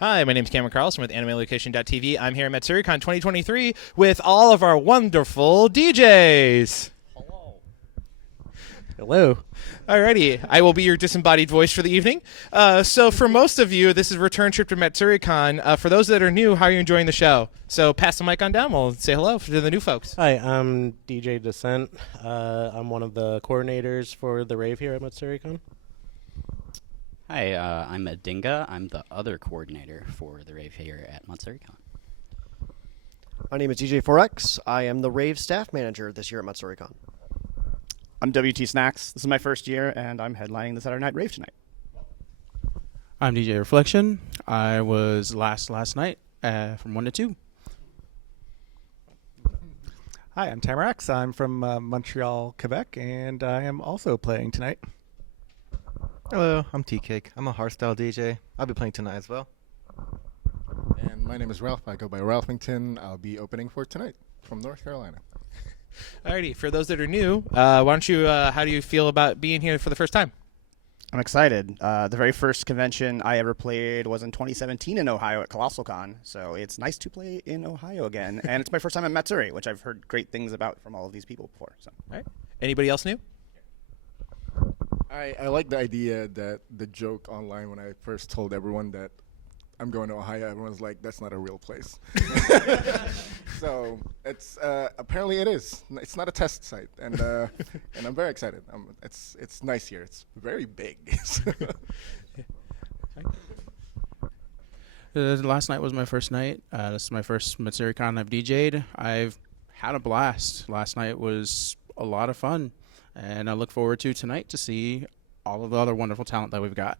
Hi, my name is Cameron Carlson with AnimeLocation.tv. I'm here at Matsuricon 2023 with all of our wonderful DJs. Hello. Alrighty, I will be your disembodied voice for the evening. So for most of you, this is a return trip to Matsuricon. For those that are new, how are you enjoying the show? So pass the mic on down. We'll say hello to the new folks. Hi, I'm DJ Descent. I'm one of the coordinators for the rave here at Matsuricon. Hi, I'm Adinga. I'm the other coordinator for the rave here at Matsuricon. My name is DJ 4X. I am the rave staff manager this year at Matsuricon. I'm WT Snacks. This is my first year, and I'm headlining the Saturday Night Rave tonight. I'm DJ Reflection. I was last night from 1 to 2. Hi, I'm Tamarax. I'm from Montreal, Quebec, and I am also playing tonight. Hello, I'm T-Cake. I'm a hardstyle DJ. I'll be playing tonight as well. And my name is Ralph. I go by Ralphington. I'll be opening for tonight from North Carolina. Alrighty, for those that are new, why don't you? How do you feel about being here for the first time? I'm excited. The very first convention I ever played was in 2017 in Ohio at ColossalCon, so it's nice to play in Ohio again. And it's my first time at Matsuri, which I've heard great things about from all of these people before. So. All right. Anybody else new? I like the idea that the joke online when I first told everyone that I'm going to Ohio, everyone's like, that's not a real place. So it's apparently it is. It's not a test site, and I'm very excited. It's nice here. It's very big. Last night was my first night. This is my first Matsuricon I've DJ'd. I've had a blast. Last night was a lot of fun, and I look forward to tonight to see all of the other wonderful talent that we've got.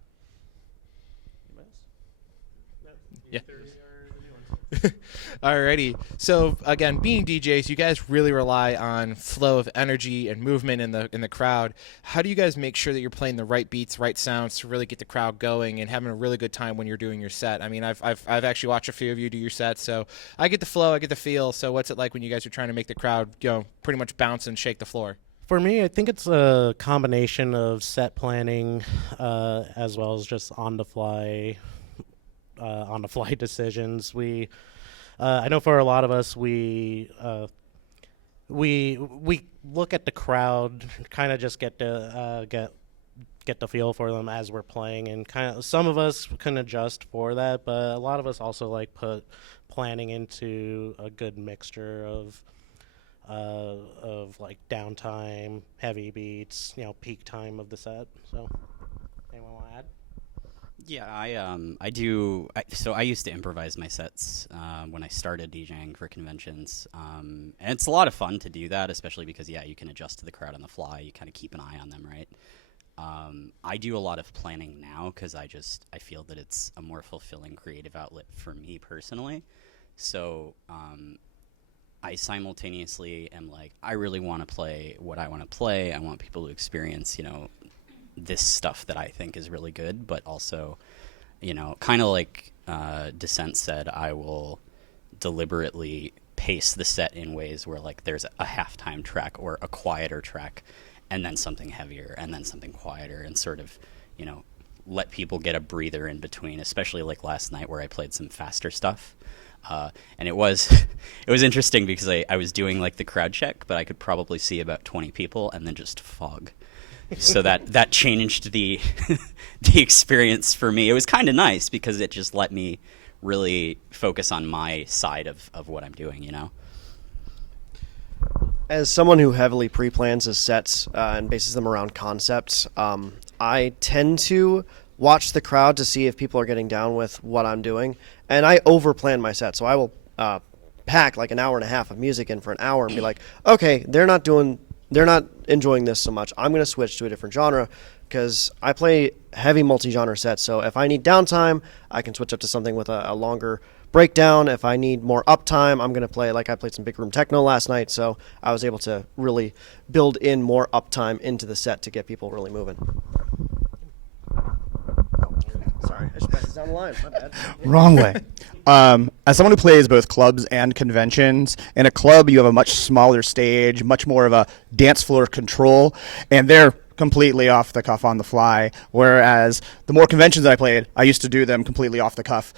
Yeah. Alrighty. So again, being DJs, you guys really rely on flow of energy and movement in the crowd. How do you guys make sure that you're playing the right beats, right sounds to really get the crowd going and having a really good time when you're doing your set? I mean, I've actually watched a few of you do your sets, so I get the flow, I get the feel. So what's it like when you guys are trying to make the crowd, pretty much bounce and shake the floor? For me, I think it's a combination of set planning as well as just on-the-fly decisions. I know for a lot of us, we look at the crowd, kind of just get the feel for them as we're playing, and kind of some of us can adjust for that, but a lot of us also like put planning into a good mixture of like downtime, heavy beats, peak time of the set. So, anyone want to add? Yeah, I do. So I used to improvise my sets when I started DJing for conventions, and it's a lot of fun to do that, especially because you can adjust to the crowd on the fly. You kind of keep an eye on them, right? I do a lot of planning now because I feel that it's a more fulfilling creative outlet for me personally. So I simultaneously am like, I really want to play what I want to play. I want people to experience, this stuff that I think is really good, but also, kind of like Descent said, I will deliberately pace the set in ways where like there's a halftime track or a quieter track and then something heavier and then something quieter, and sort of, let people get a breather in between, especially like last night where I played some faster stuff. And it was interesting because I was doing like the crowd check, but I could probably see about 20 people and then just fog. So that changed the the experience for me. It was kind of nice because it just let me really focus on my side of what I'm doing, As someone who heavily pre-plans his sets and bases them around concepts, I tend to watch the crowd to see if people are getting down with what I'm doing, and I over-plan my set. So I will pack like an hour and a half of music in for an hour and be like, okay, they're not enjoying this so much. I'm going to switch to a different genre because I play heavy multi-genre sets. So if I need downtime, I can switch up to something with a longer breakdown. If I need more uptime, I'm going to play, like I played some big room techno last night. So I was able to really build in more uptime into the set to get people really moving. Sorry, I just passed it down the line. My bad. Wrong way. As someone who plays both clubs and conventions, in a club you have a much smaller stage, much more of a dance floor control, and they're completely off the cuff on the fly, whereas the more conventions I played, I used to do them completely off the cuff.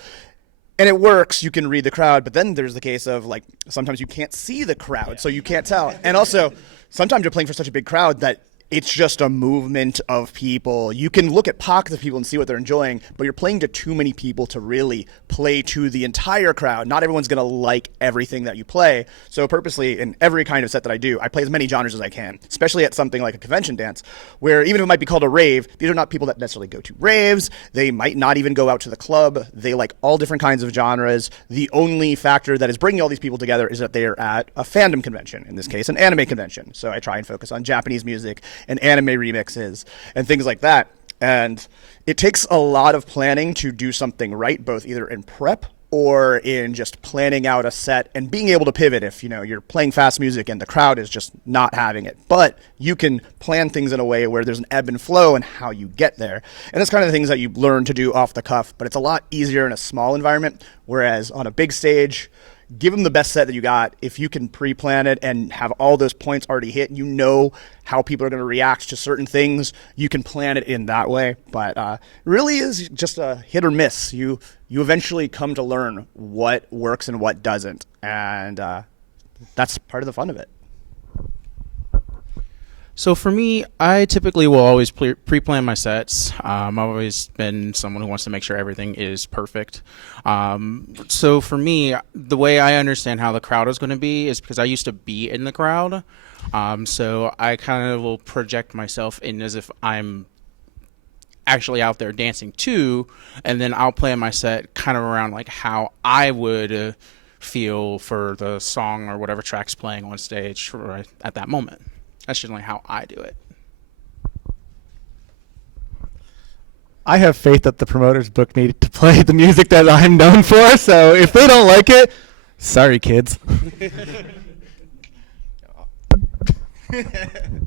and it works. You can read the crowd, but then there's the case of like sometimes you can't see the crowd, so you can't tell. And also, sometimes you're playing for such a big crowd that it's just a movement of people. You can look at pockets of people and see what they're enjoying, but you're playing to too many people to really play to the entire crowd. Not everyone's going to like everything that you play. So purposely, in every kind of set that I do, I play as many genres as I can, especially at something like a convention dance, where even if it might be called a rave, these are not people that necessarily go to raves. They might not even go out to the club. They like all different kinds of genres. The only factor that is bringing all these people together is that they are at a fandom convention, in this case, an anime convention. So I try and focus on Japanese music and anime remixes and things like that. And it takes a lot of planning to do something right, both either in prep or in just planning out a set and being able to pivot if, you're playing fast music and the crowd is just not having it. But you can plan things in a way where there's an ebb and flow and how you get there. And that's kind of the things that you learn to do off the cuff, but it's a lot easier in a small environment, whereas on a big stage, give them the best set that you got. If you can pre-plan it and have all those points already hit, you know how people are going to react to certain things, you can plan it in that way. But it really is just a hit or miss. You eventually come to learn what works and what doesn't. And that's part of the fun of it. So for me, I typically will always pre-plan my sets. I've always been someone who wants to make sure everything is perfect. So for me, the way I understand how the crowd is going to be is because I used to be in the crowd. So I kind of will project myself in as if I'm actually out there dancing too, and then I'll plan my set kind of around like how I would feel for the song or whatever track's playing on stage right at that moment. That's generally how I do it. I have faith that the promoters book me to play the music that I'm known for, so if they don't like it, sorry, kids.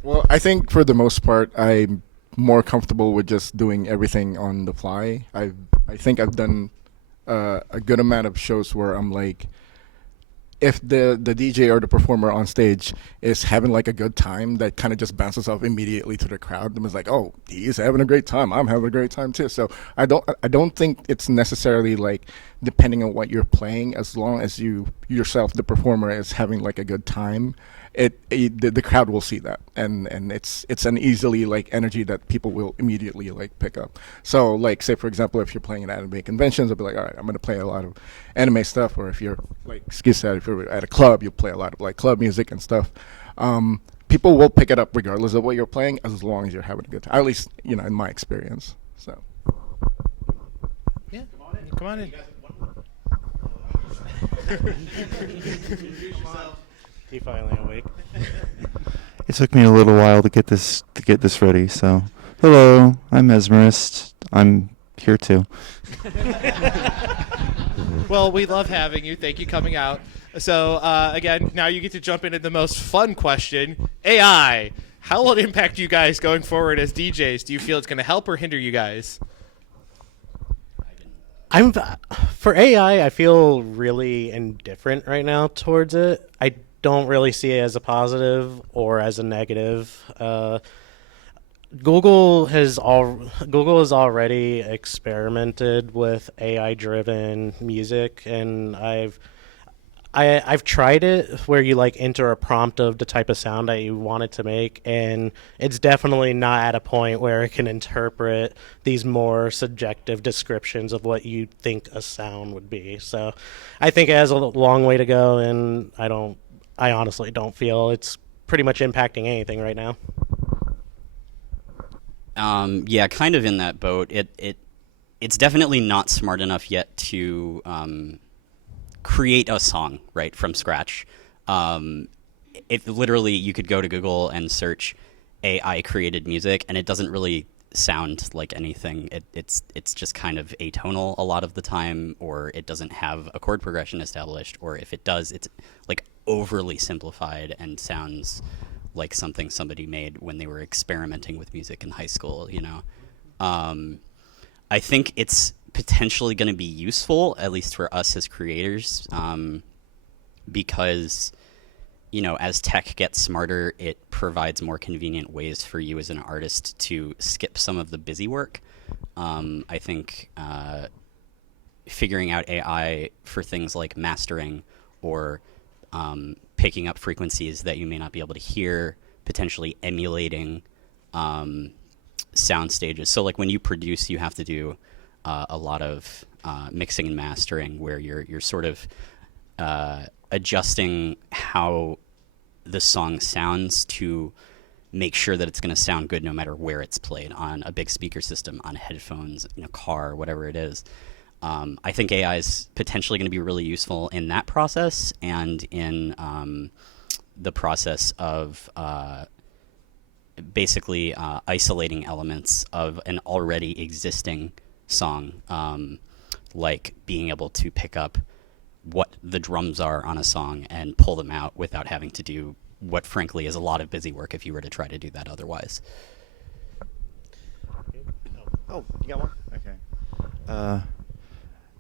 Well, I think for the most part, I'm more comfortable with just doing everything on the fly. I think I've done a good amount of shows where I'm like, if the DJ or the performer on stage is having like a good time, that kind of just bounces off immediately to the crowd. And it's like, oh, he's having a great time. I'm having a great time too. So I don't think it's necessarily like depending on what you're playing, as long as you yourself, the performer, is having like a good time. The crowd will see that, and it's an easily like energy that people will immediately like pick up. So like, say for example, if you're playing at anime conventions, I'll be like, all right, I'm going to play a lot of anime stuff. Or if you're like Ski said, if you're at a club, you'll play a lot of like club music and stuff. People will pick it up regardless of what you're playing, as long as you're having a good time. At least in my experience. So yeah, come on in. He finally awake. It took me a little while to get this ready. So, hello, I'm Mesmerist. I'm here too. Well, we love having you. Thank you coming out. So, again, now you get to jump into the most fun question. AI, how will it impact you guys going forward as DJs? Do you feel it's going to help or hinder you guys? For AI, I feel really indifferent right now towards it. I don't really see it as a positive or as a negative. Google has already experimented with AI-driven music, and I've tried it where you like enter a prompt of the type of sound that you want it to make, and it's definitely not at a point where it can interpret these more subjective descriptions of what you think a sound would be. So I think it has a long way to go, and I honestly don't feel it's pretty much impacting anything right now. Yeah, kind of in that boat. It's definitely not smart enough yet to create a song right from scratch. If literally you could go to Google and search AI created music, and it doesn't really sound like anything. It's just kind of atonal a lot of the time, or it doesn't have a chord progression established, or if it does, it's like overly simplified and sounds like something somebody made when they were experimenting with music in high school. I think it's potentially going to be useful, at least for us as creators, because as tech gets smarter, it provides more convenient ways for you as an artist to skip some of the busy work. I think figuring out AI for things like mastering or picking up frequencies that you may not be able to hear, potentially emulating sound stages. So like when you produce, you have to do a lot of mixing and mastering where you're sort of adjusting how the song sounds to make sure that it's going to sound good no matter where it's played, on a big speaker system, on headphones, in a car, whatever it is. I think AI is potentially going to be really useful in that process and in the process of basically isolating elements of an already existing song, like being able to pick up what the drums are on a song and pull them out without having to do what frankly is a lot of busy work if you were to try to do that otherwise. Oh, you got one? Okay.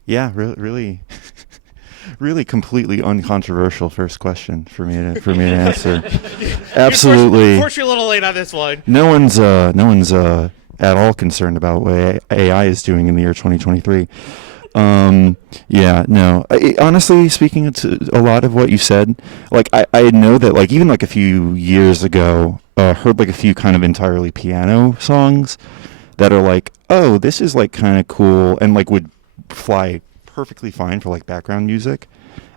Yeah, really, really completely uncontroversial first question for me to answer. Absolutely. Of course, you're a little late on this one. No one's at all concerned about what AI is doing in the year 2023. Yeah, no. Honestly speaking, it's a lot of what you said. Like, I know that, like, even like a few years ago, heard like a few kind of entirely piano songs that are like, oh, this is like kind of cool, and like would fly perfectly fine for like background music.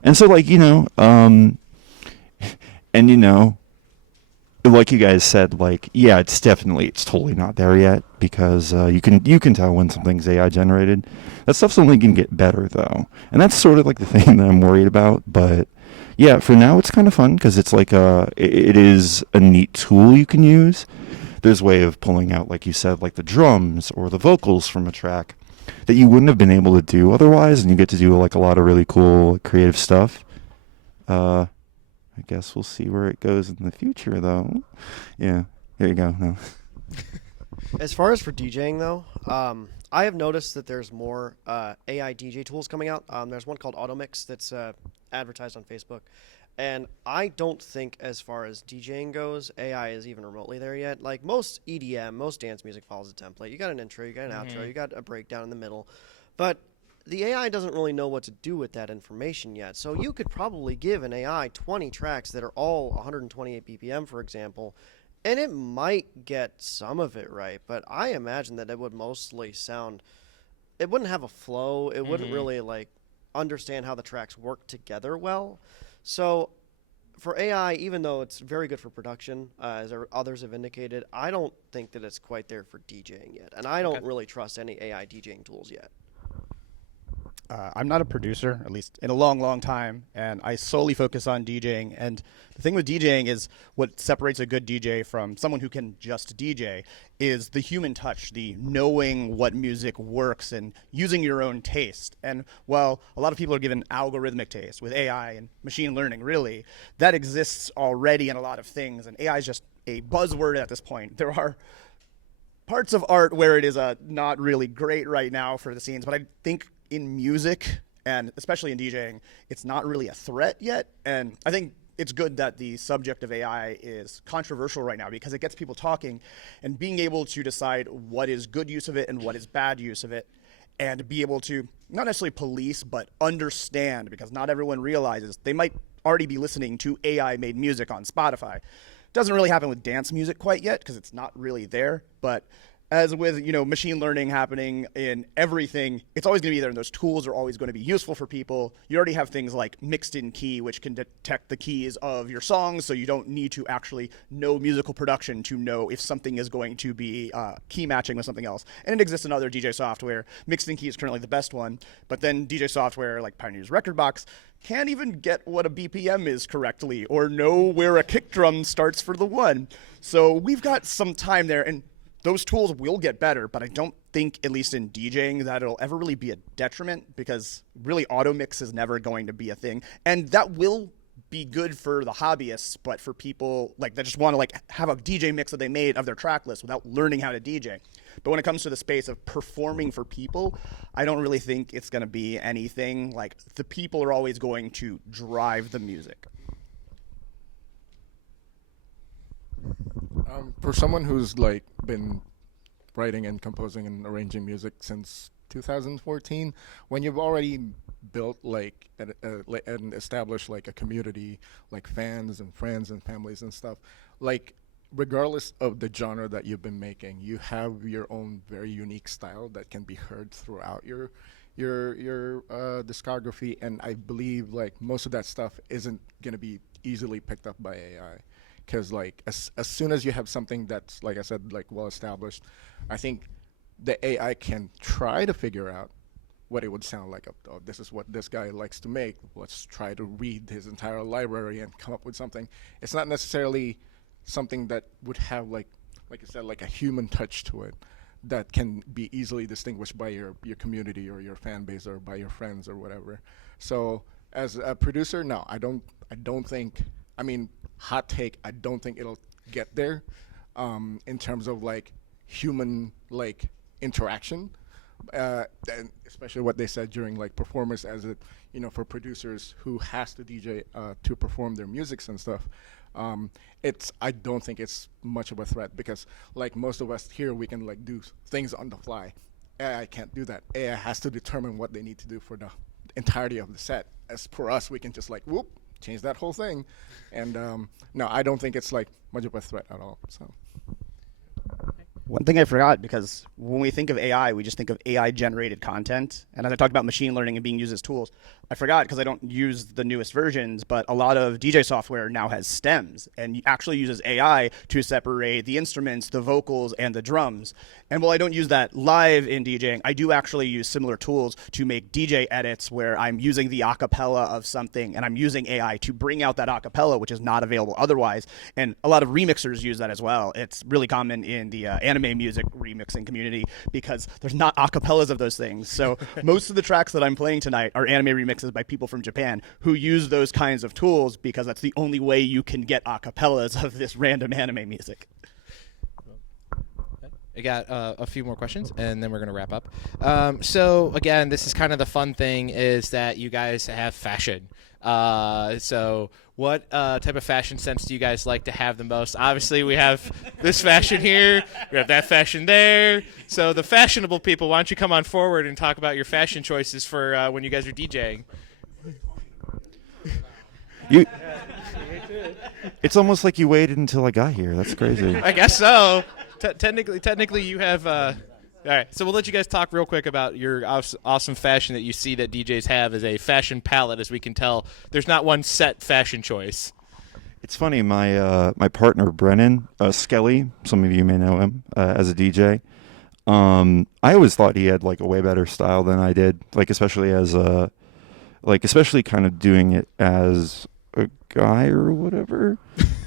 And so, like, and like you guys said, like, yeah, it's totally not there yet, because you can tell when something's AI generated. That stuff's only gonna get better though, and that's sort of like the thing that I'm worried about. But yeah, for now it's kind of fun because it's like it is a neat tool you can use. There's a way of pulling out, like you said, like the drums or the vocals from a track that you wouldn't have been able to do otherwise, and you get to do like a lot of really cool creative stuff. I guess we'll see where it goes in the future, though. Yeah, there you go. No. As far as for DJing, though, I have noticed that there's more AI DJ tools coming out. There's one called AutoMix that's advertised on Facebook. And I don't think, as far as DJing goes, AI is even remotely there yet. Like, most EDM, most dance music follows a template. You got an intro, you got an outro, you got a breakdown in the middle. But the AI doesn't really know what to do with that information yet. So you could probably give an AI 20 tracks that are all 128 BPM, for example, and it might get some of it right. But I imagine that it would mostly sound, it wouldn't have a flow. It wouldn't really, like, understand how the tracks work together well. So for AI, even though it's very good for production, as others have indicated, I don't think that it's quite there for DJing yet. And I don't really trust any AI DJing tools yet. I'm not a producer, at least in a long, long time, and I solely focus on DJing. And the thing with DJing is what separates a good DJ from someone who can just DJ is the human touch, the knowing what music works and using your own taste. And while a lot of people are given algorithmic taste with AI and machine learning, really, that exists already in a lot of things, and AI is just a buzzword at this point. There are parts of art where it is not really great right now for the scenes, but I think in music, and especially in DJing, it's not really a threat yet. And I think it's good that the subject of AI is controversial right now, because it gets people talking and being able to decide what is good use of it and what is bad use of it, and be able to not necessarily police, but understand, because not everyone realizes they might already be listening to AI-made music on Spotify. Doesn't really happen with dance music quite yet, because it's not really there, but as with, machine learning happening in everything, it's always going to be there, and those tools are always going to be useful for people. You already have things like mixed-in key, which can detect the keys of your songs, so you don't need to actually know musical production to know if something is going to be key matching with something else. And it exists in other DJ software. Mixed-in key is currently the best one, but then DJ software like Pioneer's Record Box can't even get what a BPM is correctly, or know where a kick drum starts for the one. So we've got some time there, and those tools will get better, but I don't think, at least in DJing, that it'll ever really be a detriment, because really auto mix is never going to be a thing. And that will be good for the hobbyists, but for people like that just want to like have a DJ mix that they made of their track list without learning how to DJ. But when it comes to the space of performing for people, I don't really think it's going to be anything. Like, the people are always going to drive the music. For someone who's like been writing and composing and arranging music since 2014, when you've already built like and established like a community, like fans and friends and families and stuff, like regardless of the genre that you've been making, you have your own very unique style that can be heard throughout your discography. And I believe like most of that stuff isn't gonna be easily picked up by AI, because like as soon as you have something that's, like I said, like well established, I think the AI can try to figure out what it would sound like. Oh, this is what this guy likes to make. Let's try to read his entire library and come up with something. It's not necessarily something that would have like you said, like a human touch to it that can be easily distinguished by your community or your fan base or by your friends or whatever. So as a producer, no, I don't think, I mean, hot take, I don't think it'll get there in terms of like human like interaction, and especially what they said during like performance, as it, you know, for producers who has to DJ to perform their musics and stuff. I don't think it's much of a threat, because like most of us here, we can like do things on the fly. AI can't do that. AI has to determine what they need to do for the entirety of the set. As for us, we can just like whoop, change that whole thing. And no, I don't think it's like much of a threat at all. So. One thing I forgot, because when we think of AI, we just think of AI-generated content. And as I talked about machine learning and being used as tools, I forgot because I don't use the newest versions, but a lot of DJ software now has stems and actually uses AI to separate the instruments, the vocals, and the drums. And while I don't use that live in DJing, I do actually use similar tools to make DJ edits where I'm using the acapella of something and I'm using AI to bring out that acapella, which is not available otherwise. And a lot of remixers use that as well. It's really common in the anime music remixing community because there's not acapellas of those things. So most of the tracks that I'm playing tonight are anime remixes by people from Japan who use those kinds of tools because that's the only way you can get acapellas of this random anime music. I got a few more questions, and then we're going to wrap up. So, again, this is kind of the fun thing, is that you guys have fashion. So what type of fashion sense do you guys like to have the most? Obviously, we have this fashion here. We have that fashion there. So the fashionable people, why don't you come on forward and talk about your fashion choices for when you guys are DJing? It's almost like you waited until I got here. That's crazy. I guess so. Technically, you have. All right, so we'll let you guys talk real quick about your awesome fashion that you see that DJs have as a fashion palette. As we can tell, there's not one set fashion choice. It's funny. My partner Brennan Skelly, some of you may know him as a DJ. I always thought he had like a way better style than I did. Like especially especially kind of doing it as a guy or whatever.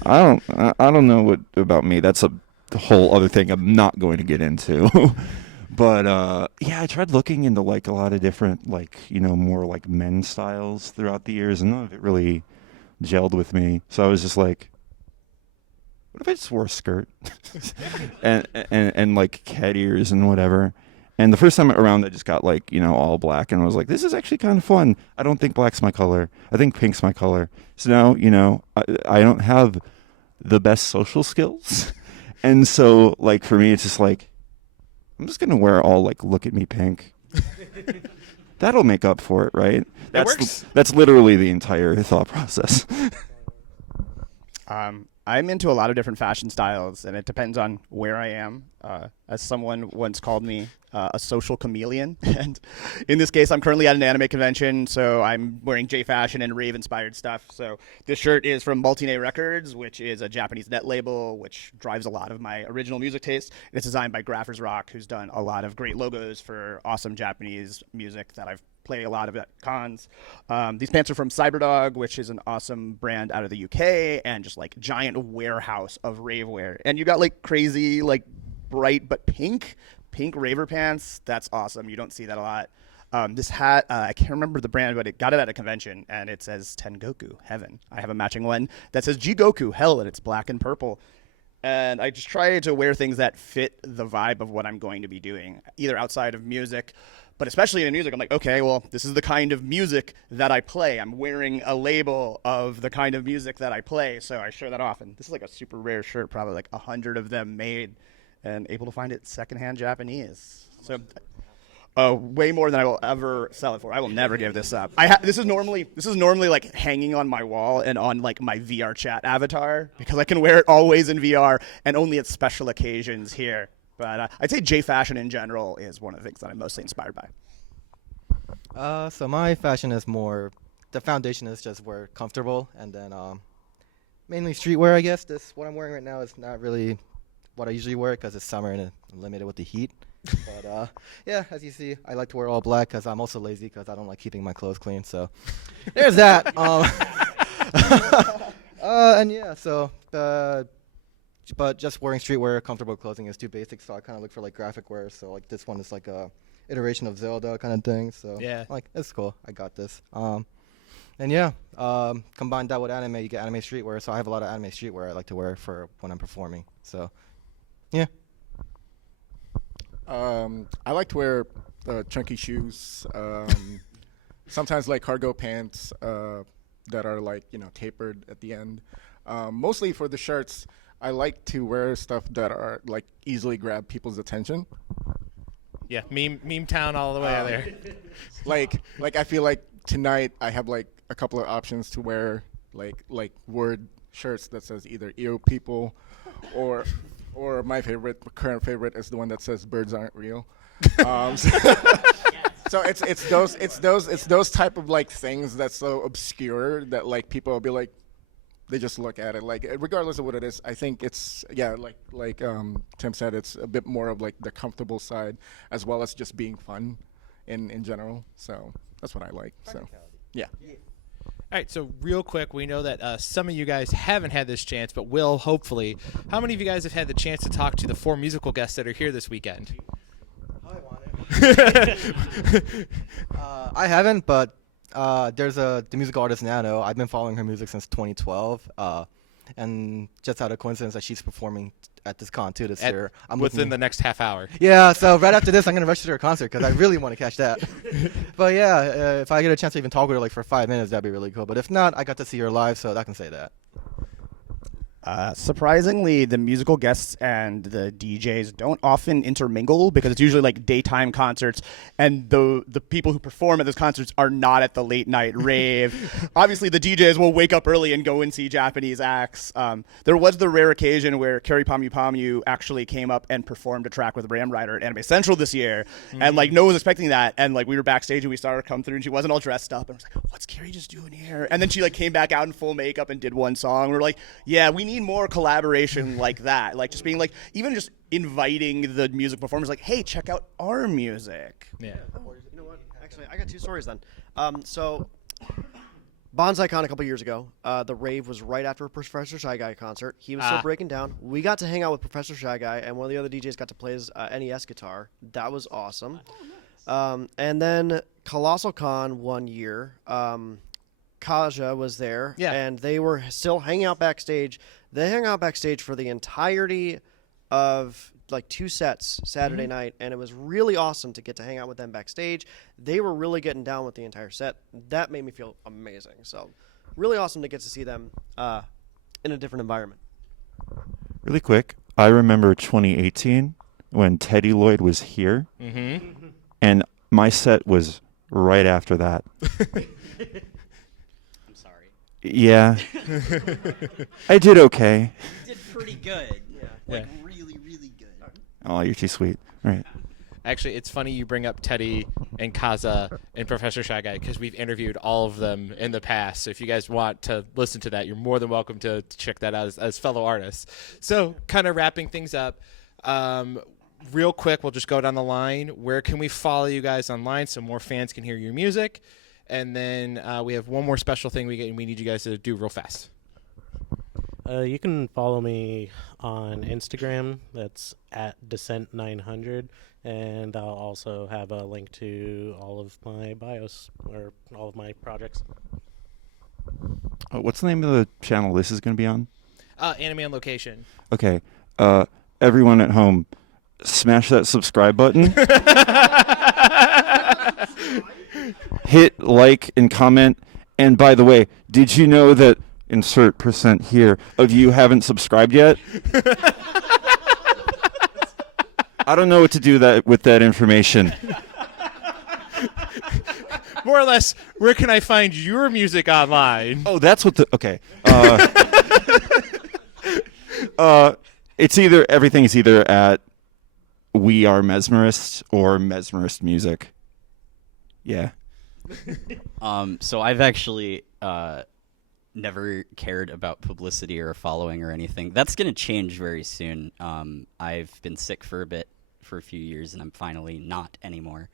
I don't know what about me. That's a whole other thing I'm not going to get into. But yeah, I tried looking into like a lot of different like, you know, more like men's styles throughout the years, and none of it really gelled with me. So I was just like, what if I just wore a skirt and like cat ears and whatever. And the first time around, I just got like, you know, all black, and I was like, this is actually kind of fun. I don't think black's my color. I think pink's my color. So now, you know, I don't have the best social skills. And so, like, for me, it's just like, I'm just going to wear all, like, look at me pink. That'll make up for it, right? That works. That's literally the entire thought process. I'm into a lot of different fashion styles, and it depends on where I am. As someone once called me, a social chameleon. And in this case, I'm currently at an anime convention, so I'm wearing J-fashion and rave-inspired stuff. So this shirt is from Multine Records, which is a Japanese net label, which drives a lot of my original music taste. It's designed by Graffers Rock, who's done a lot of great logos for awesome Japanese music that I've play a lot of at cons. These pants are from Cyberdog, which is an awesome brand out of the UK, and just like giant warehouse of rave wear. And you got like crazy, like bright but pink raver pants. That's awesome. You don't see that a lot. This hat, I can't remember the brand, but it got it at a convention, and it says Tengoku Heaven. I have a matching one that says Jigoku Hell, and it's black and purple. And I just try to wear things that fit the vibe of what I'm going to be doing, either outside of music, but especially in music. I'm like, okay, well, this is the kind of music that I play. I'm wearing a label of the kind of music that I play, so I show that off. And this is like a super rare shirt, probably like 100 of them made, and able to find it secondhand Japanese. So way more than I will ever sell it for. I will never give this up. This is normally like hanging on my wall and on like my VR chat avatar because I can wear it always in VR and only at special occasions here. But I'd say J fashion in general is one of the things that I'm mostly inspired by. So my fashion is more, the foundation is just wear comfortable, and then mainly streetwear, I guess. What I'm wearing right now is not really what I usually wear because it's summer and I'm limited with the heat. But yeah, as you see, I like to wear all black because I'm also lazy because I don't like keeping my clothes clean. So there's that. And yeah, so but just wearing streetwear, comfortable clothing is too basic. So I kind of look for like graphic wear. So like this one is like a iteration of Zelda kind of thing. So yeah, like it's cool. I got this. And yeah, combine that with anime, you get anime streetwear. So I have a lot of anime streetwear I like to wear for when I'm performing. So yeah. I like to wear chunky shoes. Sometimes like cargo pants that are like tapered at the end. Mostly for the shirts, I like to wear stuff that are like easily grab people's attention. Yeah, meme town all the way out there. Like I feel like tonight I have like a couple of options to wear like word shirts that says either EO people or my current favorite is the one that says birds aren't real. So it's those type of like things that's so obscure that like people will be like, they just look at it like regardless of what it is. I think it's like Tim said, it's a bit more of like the comfortable side as well as just being fun in general. So that's what I like. So yeah. All right, so real quick, we know that some of you guys haven't had this chance, but will hopefully. How many of you guys have had the chance to talk to the 4 musical guests that are here this weekend? I want it. I haven't, but there's the musical artist Nano. I've been following her music since 2012, and just out of coincidence that she's performing at this con too this year. I'm within the next half hour. Yeah, so right after this, I'm gonna rush to her concert because I really want to catch that. But yeah, if I get a chance to even talk with her like for 5 minutes, that'd be really cool. But if not, I got to see her live, so I can say that. Surprisingly, the musical guests and the DJs don't often intermingle because it's usually like daytime concerts, and the people who perform at those concerts are not at the late night rave. Obviously, the DJs will wake up early and go and see Japanese acts. There was the rare occasion where Kerry Pamu Pamu actually came up and performed a track with Ram Rider at Anime Central this year, and like no one was expecting that. And like we were backstage and we saw her come through, and she wasn't all dressed up, and I was like, "What's Kerry just doing here?" And then she like came back out in full makeup and did one song. We were like, "Yeah, we need more collaboration like that, like just being like even just inviting the music performers like, hey, check out our music." Yeah. You know what? Actually, I got 2 stories then. So BonzaiCon a couple years ago, the rave was right after a Professor Shy Guy concert. He was still breaking down. We got to hang out with Professor Shy Guy, and one of the other DJs got to play his NES guitar. That was awesome. And then Colossal Con one year, Kaja was there, and they were still hanging out backstage. They hung out backstage for the entirety of like 2 sets Saturday night, and it was really awesome to get to hang out with them backstage. They were really getting down with the entire set. That made me feel amazing. So really awesome to get to see them in a different environment. Really quick, I remember 2018 when Teddy Lloyd was here, and my set was right after that. Yeah. I did okay. You did pretty good. Yeah. Like really, really good. Oh, you're too sweet. All right. Actually, it's funny you bring up Teddy and Kaza and Professor Shy Guy because we've interviewed all of them in the past. So if you guys want to listen to that, you're more than welcome to check that out as fellow artists. So kind of wrapping things up, real quick, we'll just go down the line. Where can we follow you guys online so more fans can hear your music? And then we have one more special thing we need you guys to do real fast. You can follow me on Instagram. That's at Descent900. And I'll also have a link to all of my bios or all of my projects. What's the name of the channel this is going to be on? Anime on Location. Okay. Everyone at home, smash that subscribe button. Hit like and comment. And by the way, did you know that insert % here of you haven't subscribed yet? I don't know what to do with that information. More or less, where can I find your music online? Oh, that's what the okay. It's either everything is either at We Are Mesmerist or Mesmerist Music. Yeah. So I've actually never cared about publicity or following or anything. That's going to change very soon. I've been sick for a few years, and I'm finally not anymore.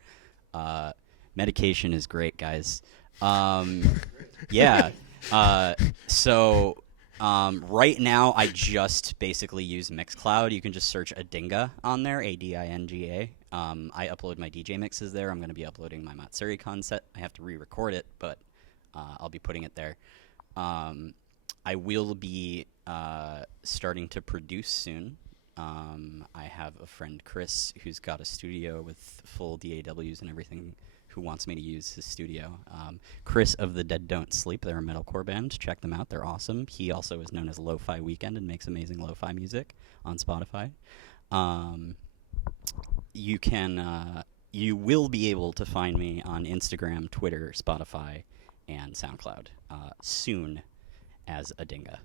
Medication is great, guys. Yeah. So right now, I just basically use Mixcloud. You can just search Adinga on there, Adinga. I upload my DJ mixes there. I'm going to be uploading my Matsuricon set. I have to re-record it, but I'll be putting it there. I will be starting to produce soon. I have a friend, Chris, who's got a studio with full DAWs and everything, who wants me to use his studio. Chris of the Dead Don't Sleep, they're a metalcore band. Check them out. They're awesome. He also is known as Lo-Fi Weekend and makes amazing lo-fi music on Spotify. You will be able to find me on Instagram, Twitter, Spotify, and SoundCloud soon as Adinga.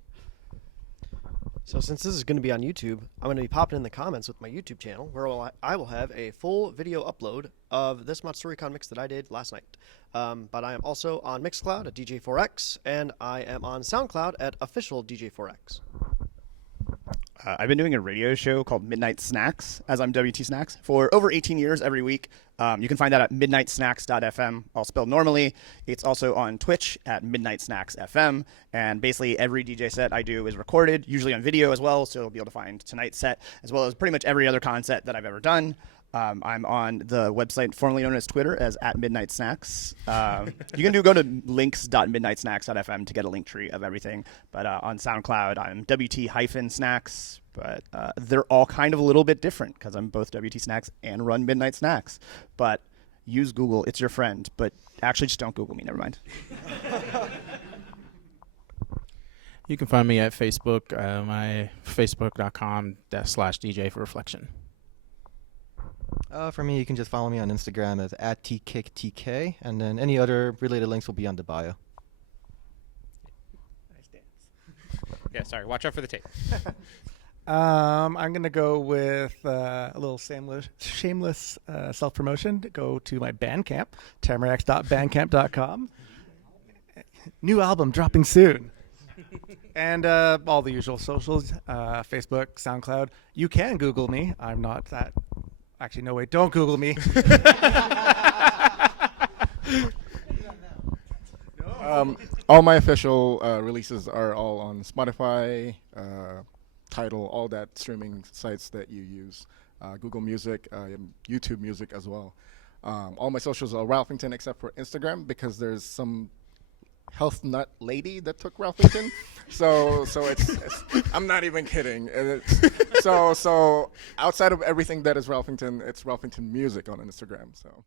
So since this is going to be on YouTube, I'm going to be popping in the comments with my YouTube channel, where I will have a full video upload of this Matsuricon mix that I did last night. But I am also on Mixcloud at DJ4X, and I am on SoundCloud at official DJ4X. I've been doing a radio show called Midnight Snacks, as I'm WT Snacks, for over 18 years every week. You can find that at midnightsnacks.fm, all spelled normally. It's also on Twitch at midnightsnacksfm. And basically every DJ set I do is recorded, usually on video as well, so you'll be able to find tonight's set, as well as pretty much every other concert that I've ever done. I'm on the website formerly known as Twitter as @midnightsnacks. You can go to links.midnightsnacks.fm to get a link tree of everything. But on SoundCloud, I'm WT-Snacks. But they're all kind of a little bit different because I'm both WT Snacks and run Midnight Snacks. But use Google. It's your friend. But actually, just don't Google me. Never mind. You can find me at Facebook, my facebook.com/DJ for Reflection. For me, you can just follow me on Instagram as @tkickTK, and then any other related links will be on the bio. Nice dance. Yeah, sorry. Watch out for the tape. I'm going to go with a little shameless self-promotion. Go to my Bandcamp, tamarax.bandcamp.com. New album dropping soon. And all the usual socials, Facebook, SoundCloud. You can Google me. I'm not that. Actually, no, wait. Don't Google me. All my official releases are all on Spotify, Tidal, all that streaming sites that you use. Google Music, YouTube Music as well. All my socials are Ralphington except for Instagram because there's some health nut lady that took Ralphington. so it's I'm not even kidding. And so outside of everything that is Ralphington, it's Ralphington Music on Instagram. So.